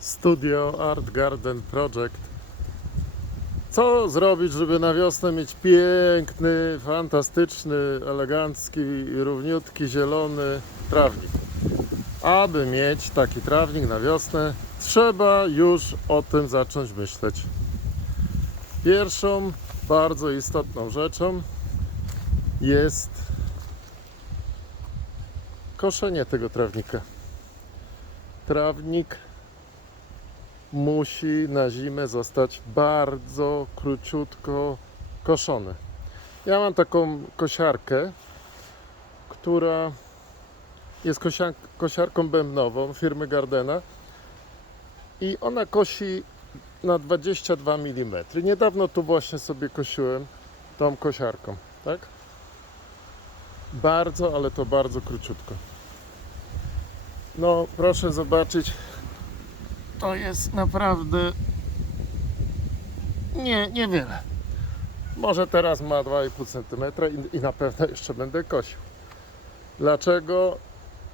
Studio Art Garden Project. Co zrobić, żeby na wiosnę mieć piękny, fantastyczny, elegancki, równiutki, zielony trawnik? Aby mieć taki trawnik na wiosnę, trzeba już o tym zacząć myśleć. Pierwszą bardzo istotną rzeczą jest koszenie tego trawnika. Trawnik musi na zimę zostać bardzo króciutko koszony. Ja mam taką kosiarkę, która jest kosia- kosiarką bębnową firmy Gardena i ona kosi na 22 mm. Niedawno tu właśnie sobie kosiłem tą kosiarką, tak? Bardzo, ale to bardzo króciutko. No, proszę zobaczyć, to jest naprawdę nie, niewiele. Może teraz ma 2,5 cm i, i na pewno jeszcze będę kosił. Dlaczego?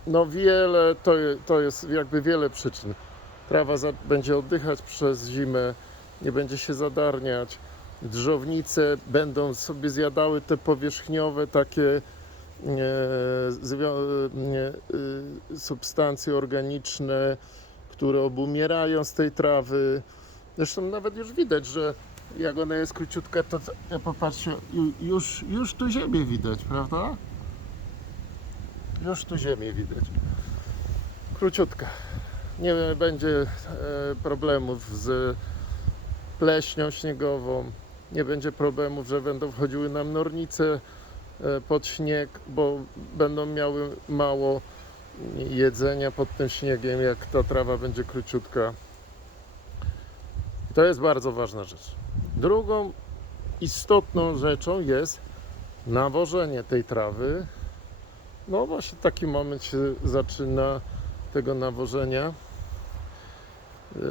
No wiele, to, to jest jakby wiele przyczyn. Trawa za, będzie oddychać przez zimę, nie będzie się zadarniać. Drzownice będą sobie zjadały te powierzchniowe takie e, substancje organiczne, które obumierają z tej trawy. Zresztą nawet już widać, że jak ona jest króciutka, to ja popatrzcie, ju- już, już tu ziemię widać, prawda? Już tu ziemię widać. Króciutka. Nie będzie e, problemów z pleśnią śniegową, nie będzie problemów, że będą wchodziły nam nornice e, pod śnieg, bo będą miały mało jedzenia pod tym śniegiem, jak ta trawa będzie króciutka. To jest bardzo ważna rzecz. Drugą istotną rzeczą jest nawożenie tej trawy. No właśnie taki moment się zaczyna tego nawożenia.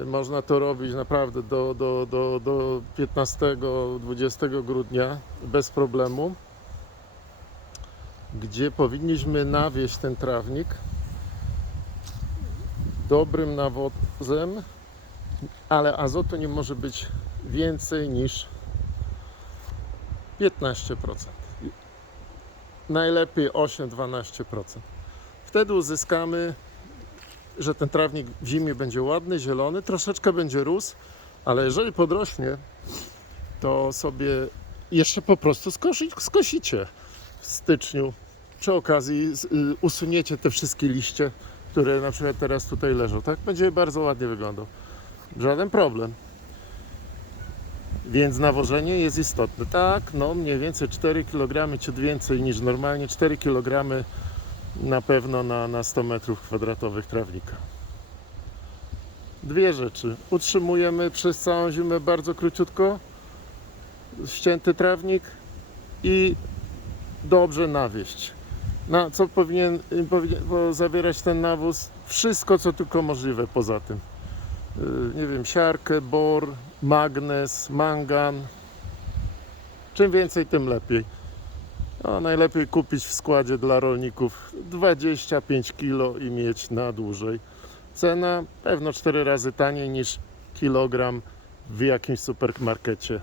Można to robić naprawdę do, do, do, do 15-20 grudnia bez problemu gdzie powinniśmy nawieść ten trawnik dobrym nawozem, ale azotu nie może być więcej niż 15%. Najlepiej 8-12%. Wtedy uzyskamy, że ten trawnik w zimie będzie ładny, zielony, troszeczkę będzie rósł, ale jeżeli podrośnie, to sobie jeszcze po prostu skosi, skosicie w styczniu. Przy okazji y, usuniecie te wszystkie liście, które na przykład teraz tutaj leżą. Tak będzie bardzo ładnie wyglądał. Żaden problem. Więc nawożenie jest istotne. Tak, no mniej więcej 4 kg, ciut więcej niż normalnie. 4 kg na pewno na, na 100 metrów kwadratowych trawnika. Dwie rzeczy. Utrzymujemy przez całą zimę bardzo króciutko ścięty trawnik i dobrze nawieść. Na co powinien, powinien po- zawierać ten nawóz? Wszystko, co tylko możliwe poza tym. Yy, Nie wiem, siarkę, bor, magnez, mangan. Czym więcej, tym lepiej. No, najlepiej kupić w składzie dla rolników 25 kg i mieć na dłużej. Cena pewno 4 razy taniej niż kilogram w jakimś supermarkecie.